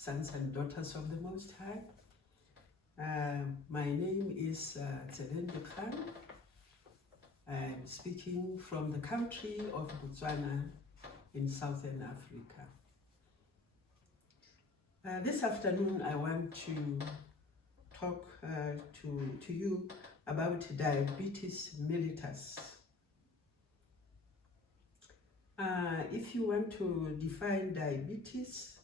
sons and daughters of the Most High. My name is Tseleng Dikgang. I'm speaking from the country of Botswana in Southern Africa. This afternoon I want to talk to you about diabetes mellitus. If you want to define diabetes,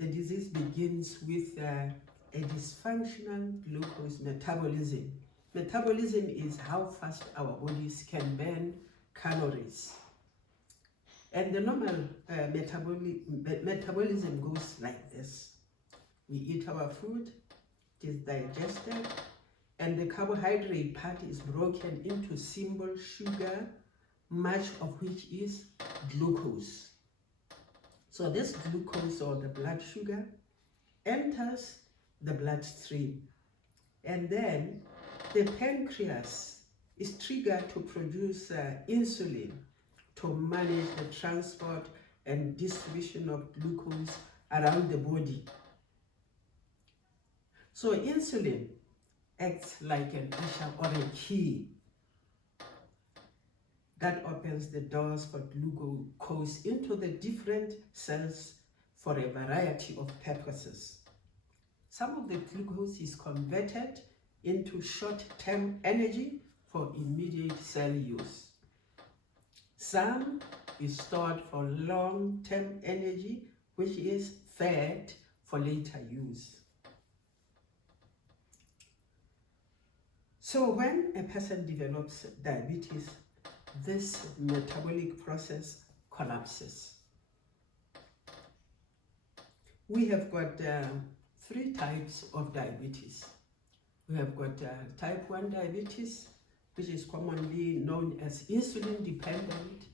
the disease begins with a dysfunctional glucose metabolism. Metabolism is how fast our bodies can burn calories. And the normal metabolism goes like this. We eat our food, it is digested, and the carbohydrate part is broken into simple sugar, much of which is glucose. So this glucose, or the blood sugar, enters the bloodstream, and then the pancreas is triggered to produce insulin to manage the transport and distribution of glucose around the body. So insulin acts like an usher or a key that opens the doors for glucose into the different cells for a variety of purposes. Some of the glucose is converted into short-term energy for immediate cell use. Some is stored for long-term energy, which is fed for later use. So when a person develops diabetes, this metabolic process collapses. We have got three types of diabetes. We have got type 1 diabetes, which is commonly known as insulin dependent.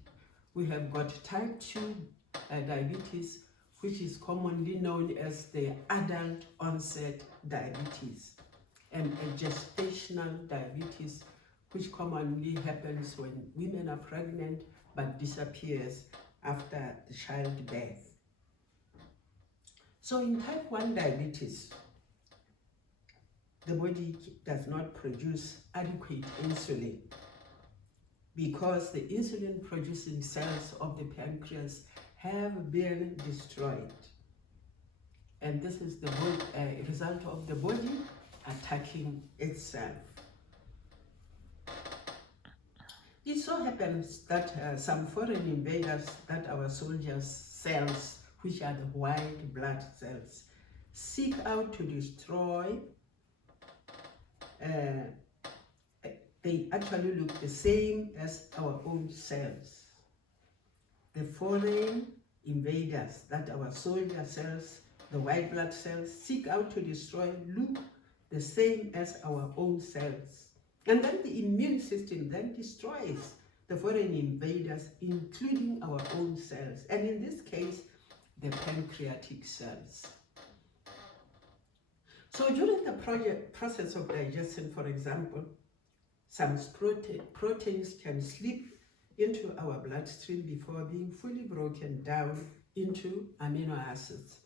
We have got type 2 diabetes, which is commonly known as the adult onset diabetes, and a gestational diabetes, which commonly happens when women are pregnant but disappears after the childbirth. So in type 1 diabetes, the body does not produce adequate insulin because the insulin producing cells of the pancreas have been destroyed. And this is the result of the body attacking itself. It so happens that some foreign invaders that our soldiers' cells, which are the white blood cells, seek out to destroy. They actually look the same as our own cells. The foreign invaders that our soldier cells, the white blood cells, seek out to destroy look the same as our own cells. And then the immune system then destroys the foreign invaders, including our own cells, and in this case, the pancreatic cells. So during the process of digestion, for example, some proteins can slip into our bloodstream before being fully broken down into amino acids.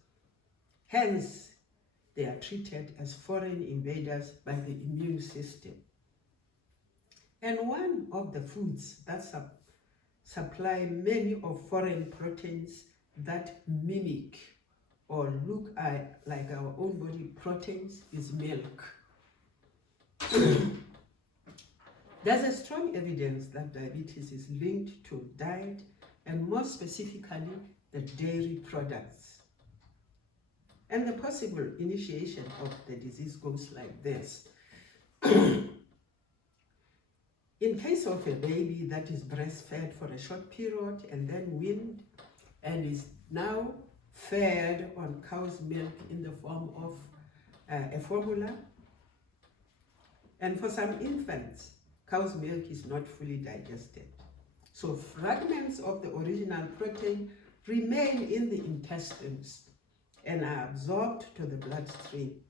Hence, they are treated as foreign invaders by the immune system. And one of the foods that supply many of foreign proteins that mimic or look like our own body proteins is milk. There's a strong evidence that diabetes is linked to diet, and more specifically, the dairy products. And the possible initiation of the disease goes like this. In case of a baby that is breastfed for a short period and then weaned and is now fed on cow's milk in the form of a formula, and for some infants, cow's milk is not fully digested. So fragments of the original protein remain in the intestines and are absorbed to the bloodstream.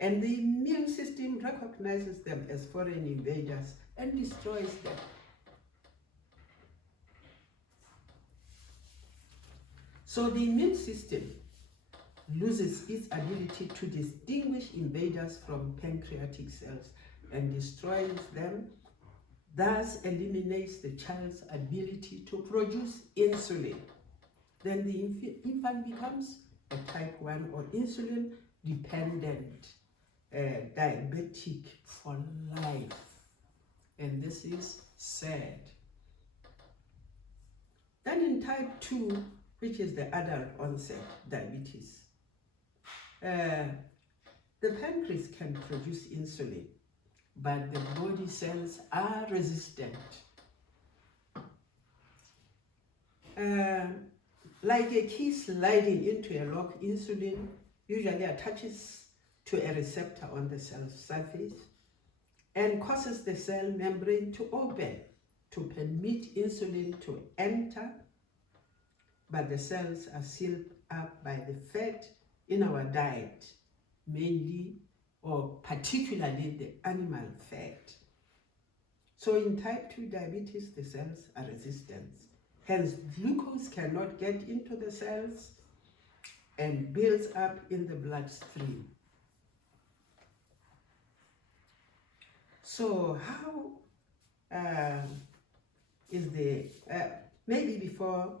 And the immune system recognizes them as foreign invaders and destroys them. So the immune system loses its ability to distinguish invaders from pancreatic cells and destroys them, thus eliminates the child's ability to produce insulin. Then the infant becomes a type 1 or insulin dependent diabetic for life. And this is sad. Then in type 2, which is the adult onset diabetes, the pancreas can produce insulin, but the body cells are resistant. Like a key sliding into a lock, insulin usually attaches to a receptor on the cell surface and causes the cell membrane to open to permit insulin to enter, but the cells are sealed up by the fat in our diet, mainly or particularly the animal fat. So in type 2 diabetes, the cells are resistant. Hence, glucose cannot get into the cells and builds up in the bloodstream. So how is the, maybe before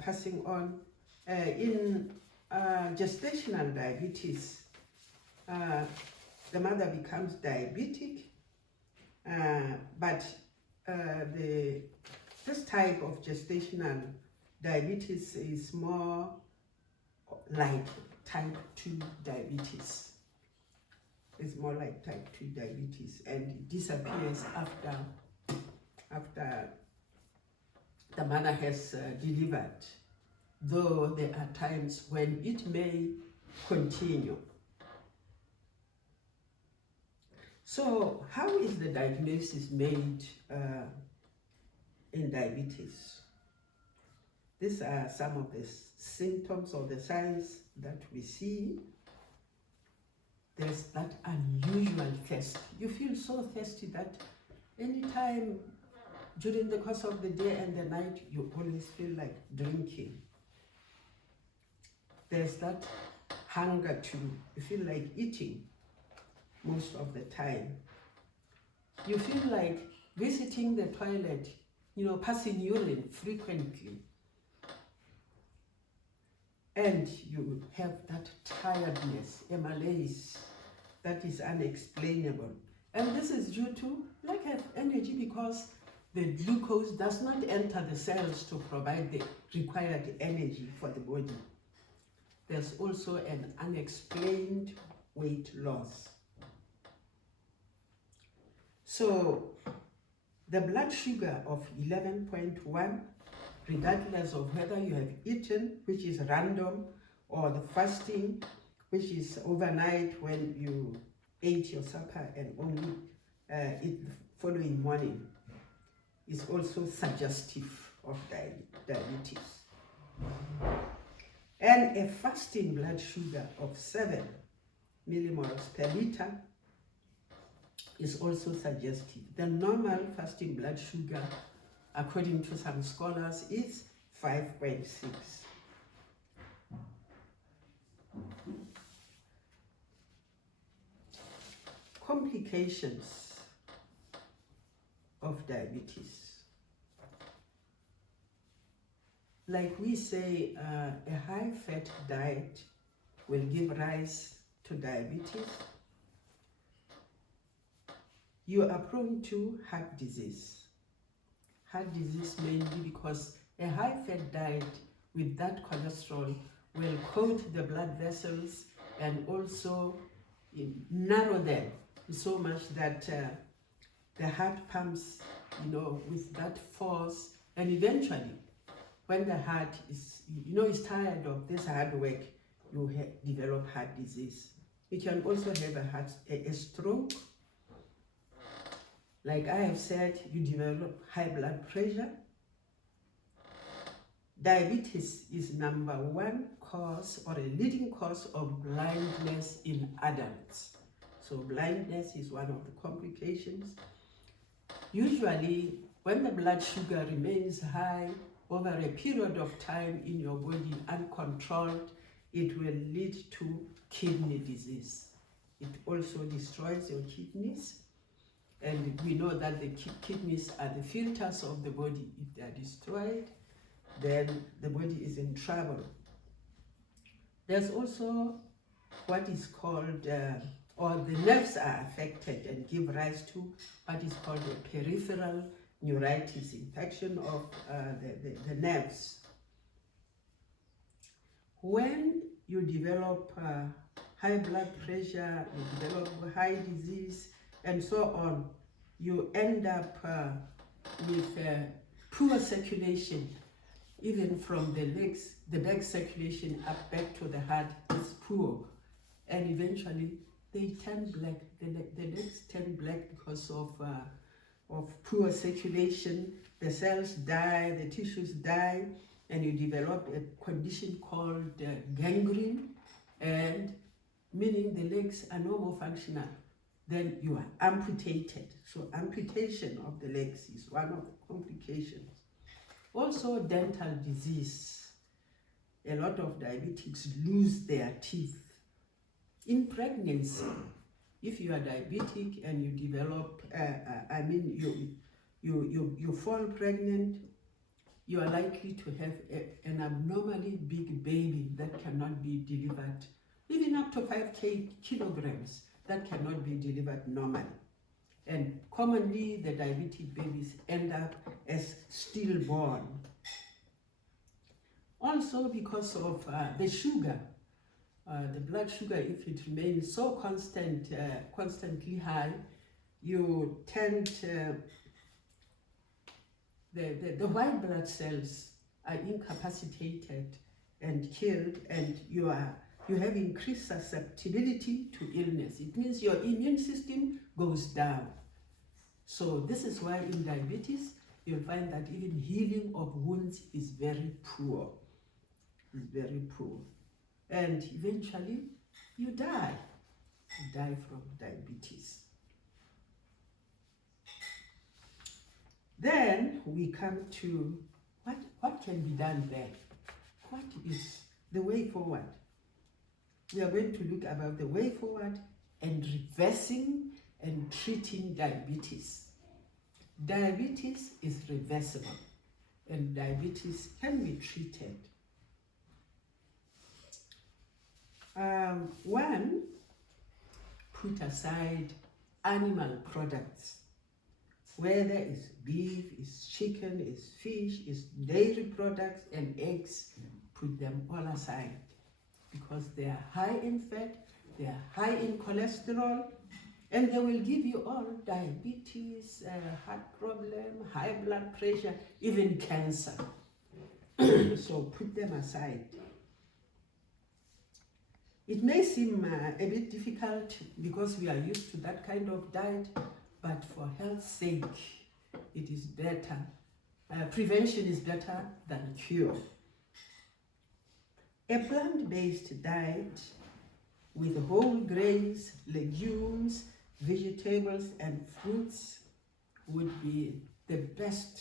passing on, in gestational diabetes, the mother becomes diabetic, but this type of gestational diabetes is more like type 2 diabetes. It's more like type 2 diabetes, and it disappears after the mother has delivered, though there are times when it may continue. So how is the diagnosis made in diabetes? These are some of the symptoms or the signs that we see. There's that unusual thirst. You feel so thirsty that anytime during the course of the day and the night, you always feel like drinking. There's that hunger too. You feel like eating most of the time. You feel like visiting the toilet, passing urine frequently. And you have that tiredness, a malaise that is unexplainable. And this is due to lack of energy because the glucose does not enter the cells to provide the required energy for the body. There's also an unexplained weight loss. So the blood sugar of 11.1, regardless of whether you have eaten, which is random, or the fasting, which is overnight when you ate your supper and only eat the following morning, is also suggestive of diabetes. And a fasting blood sugar of 7 millimoles per liter is also suggestive. The normal fasting blood sugar, according to some scholars, is 5.6. Complications of diabetes. Like we say, a high-fat diet will give rise to diabetes. You are prone to heart disease. Heart disease mainly because a high-fat diet with that cholesterol will coat the blood vessels and also narrow them so much that the heart pumps, with that force, and eventually, when the heart is, is tired of this hard work, you develop heart disease. You can also have a stroke. Like I have said, you develop high blood pressure. Diabetes is #1 cause or a leading cause of blindness in adults. So blindness is one of the complications. Usually, when the blood sugar remains high over a period of time in your body, uncontrolled, it will lead to kidney disease. It also destroys your kidneys. And we know that the kidneys are the filters of the body. If they are destroyed, then the body is in trouble. There's also what is called, or the nerves are affected and give rise to what is called a peripheral neuritis, infection of the nerves. When you develop high blood pressure, you develop high disease, and so on, you end up with poor circulation. Even from the legs, the back circulation up back to the heart is poor. And eventually they turn black, the legs turn black because of poor circulation. The cells die, the tissues die, and you develop a condition called gangrene, and meaning the legs are no more functional. Then you are amputated. So amputation of the legs is one of the complications. Also dental disease. A lot of diabetics lose their teeth. In pregnancy, if you are diabetic and you develop, you fall pregnant, you are likely to have an abnormally big baby that cannot be delivered, even up to 5 kilograms, that cannot be delivered normally. And commonly, the diabetic babies end up as stillborn. Also because of the sugar, the blood sugar, if it remains so constantly high, you tend, the white blood cells are incapacitated and killed, and you have increased susceptibility to illness. It means your immune system goes down. So this is why in diabetes, you'll find that even healing of wounds is very poor. It's very poor. And eventually, you die. You die from diabetes. Then we come to what can be done there? What is the way forward? We are going to look about the way forward and reversing and treating diabetes. Diabetes is reversible, and diabetes can be treated. One, put aside animal products, whether it's beef, it's chicken, it's fish, it's dairy products and eggs. Put them all aside because they are high in fat, they are high in cholesterol, and they will give you all diabetes, heart problem, high blood pressure, even cancer. So put them aside. It may seem a bit difficult because we are used to that kind of diet, but for health's sake, it is better. Prevention is better than cure. A plant-based diet with whole grains, legumes, vegetables, and fruits would be the best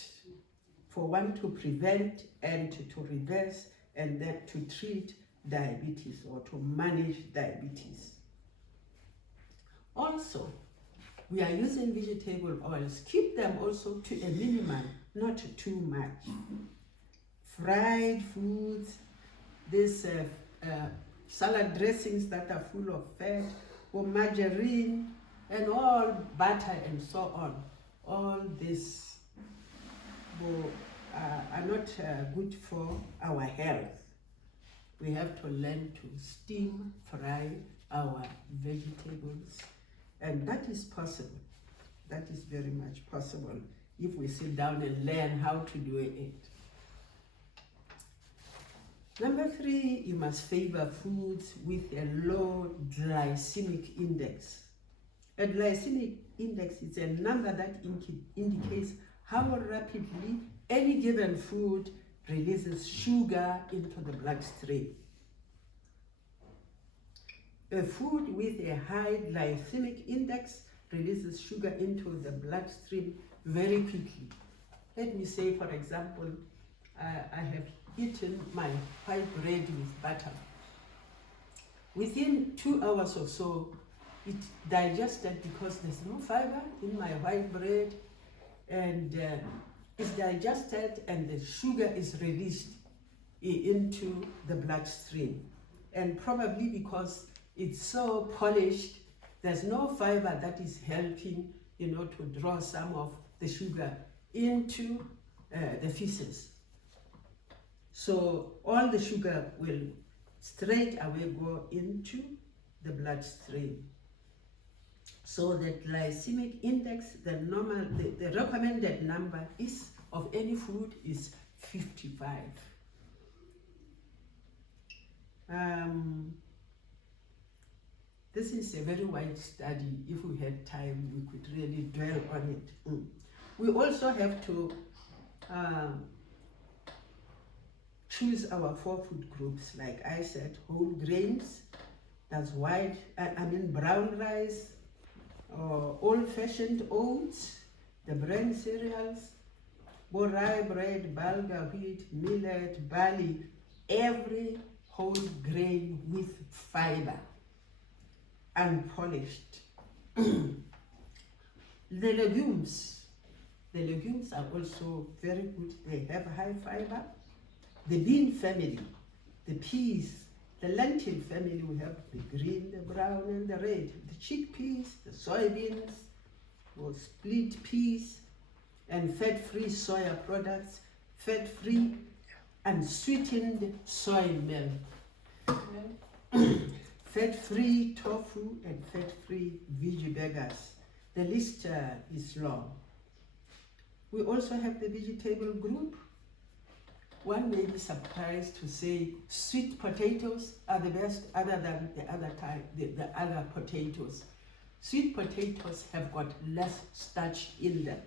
for one to prevent and to reverse and then to treat diabetes or to manage diabetes. Also, we are using vegetable oils. Keep them also to a minimum, not too much. Fried foods, these salad dressings that are full of fat, or margarine, and all butter and so on. All this are not good for our health. We have to learn to steam fry our vegetables, and that is possible. That is very much possible if we sit down and learn how to do it. Number 3, you must favor foods with a low glycemic index. A glycemic index is a number that indicates how rapidly any given food releases sugar into the bloodstream. A food with a high glycemic index releases sugar into the bloodstream very quickly. Let me say, for example, I have eaten my white bread with butter. Within 2 hours or so, it digested because there's no fiber in my white bread, and it's digested and the sugar is released into the bloodstream. And probably because it's so polished, there's no fiber that is helping, to draw some of the sugar into the feces. So all the sugar will straight away go into the bloodstream. So the glycemic index, the recommended number is of any food is 55. This is a very wide study. If we had time, we could really dwell on it. We also have to choose our 4 food groups. Like I said, whole grains, that's brown rice, old-fashioned oats, the bran cereals, rye bread, bulgur wheat, millet, barley, every whole grain with fiber, unpolished. The legumes are also very good. They have high fiber. The bean family, the peas, the lentil family, we have the green, the brown, and the red. The chickpeas, the soybeans, or split peas, and fat-free soya products, fat-free unsweetened soy milk, fat-free tofu, and fat-free veggie burgers. The list is long. We also have the vegetable group. One may be surprised to say sweet potatoes are the best other than the other potatoes. Sweet potatoes have got less starch in them.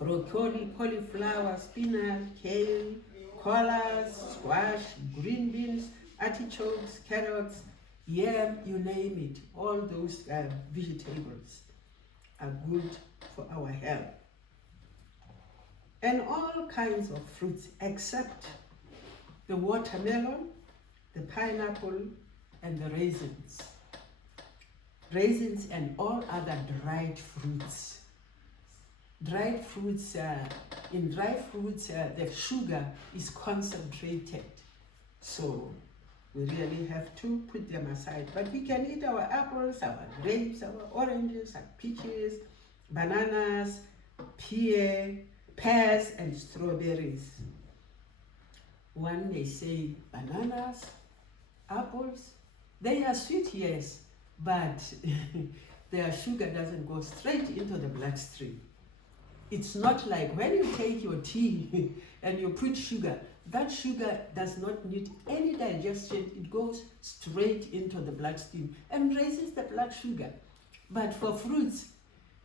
Broccoli, cauliflower, spinach, kale, collards, squash, green beans, artichokes, carrots, yam, you name it. All those vegetables are good for our health. And all kinds of fruits except the watermelon, the pineapple, and the raisins. Raisins and all other dried fruits. Dried fruits, in dry fruits, the sugar is concentrated. So we really have to put them aside. But we can eat our apples, our grapes, our oranges, our peaches, bananas, pears, and strawberries. One may say bananas, apples, they are sweet, yes, but their sugar doesn't go straight into the bloodstream. It's not like when you take your tea and you put sugar, that sugar does not need any digestion. It goes straight into the bloodstream and raises the blood sugar. But for fruits,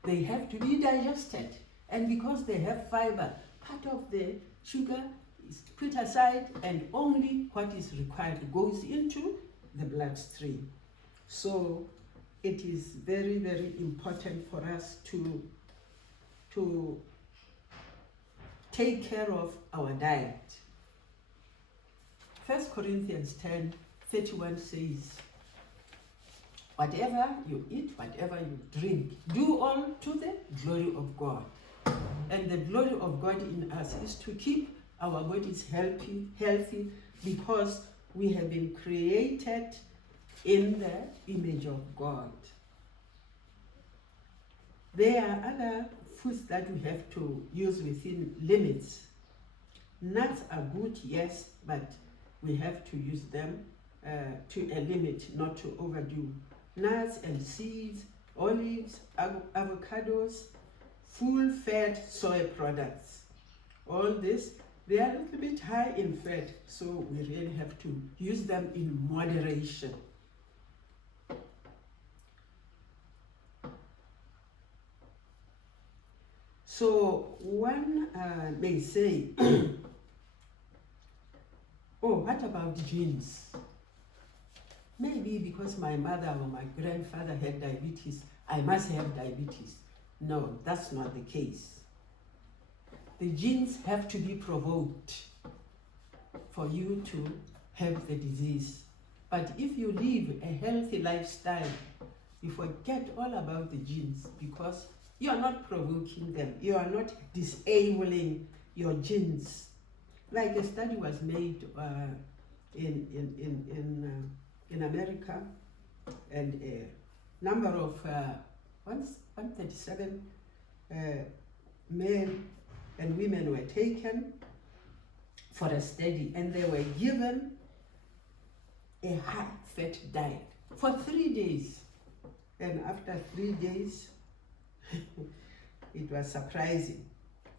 they have to be digested. And because they have fiber, part of the sugar is put aside and only what is required goes into the bloodstream. So it is very, very important for us to take care of our diet. 1 Corinthians 10:31 says, whatever you eat, whatever you drink, do all to the glory of God. And the glory of God in us is to keep our bodies healthy because we have been created in the image of God. There are other foods that we have to use within limits. Nuts are good, yes, but we have to use them to a limit, not to overdo. Nuts and seeds, olives, avocados, full-fat soy products. All this, they are a little bit high in fat, so we really have to use them in moderation. So one may say, oh, what about genes? Maybe because my mother or my grandfather had diabetes, I must have diabetes. No, that's not the case. The genes have to be provoked for you to have the disease. But if you live a healthy lifestyle, you forget all about the genes because you are not provoking them. You are not disabling your genes. Like a study was made in America, and a number of 137 men and women were taken for a study, and they were given a high-fat diet for 3 days. And after 3 days, it was surprising.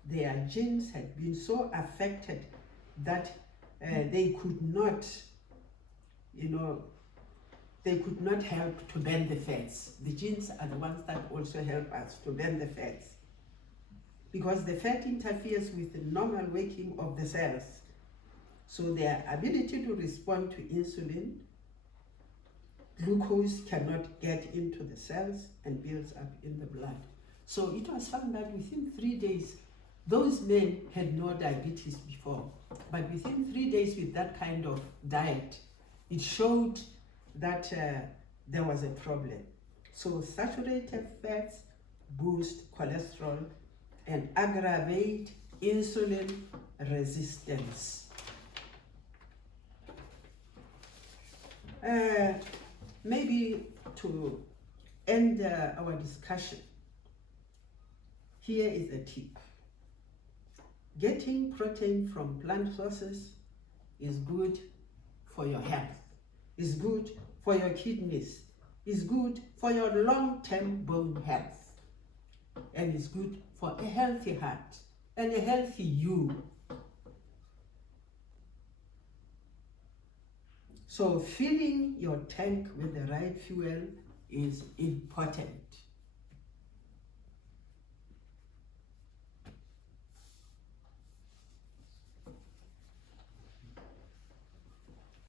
Their genes had been so affected that they could not, they could not help to burn the fats. The genes are the ones that also help us to burn the fats, because the fat interferes with the normal working of the cells. So their ability to respond to insulin, glucose cannot get into the cells and builds up in the blood. So it was found that within 3 days, those men had no diabetes before, but within 3 days with that kind of diet, it showed that there was a problem. So saturated fats boost cholesterol and aggravate insulin resistance. Maybe to end our discussion, here is a tip. Getting protein from plant sources is good for your health, is good for your kidneys, is good for your long-term bone health, and is good for a healthy heart and a healthy you. So filling your tank with the right fuel is important.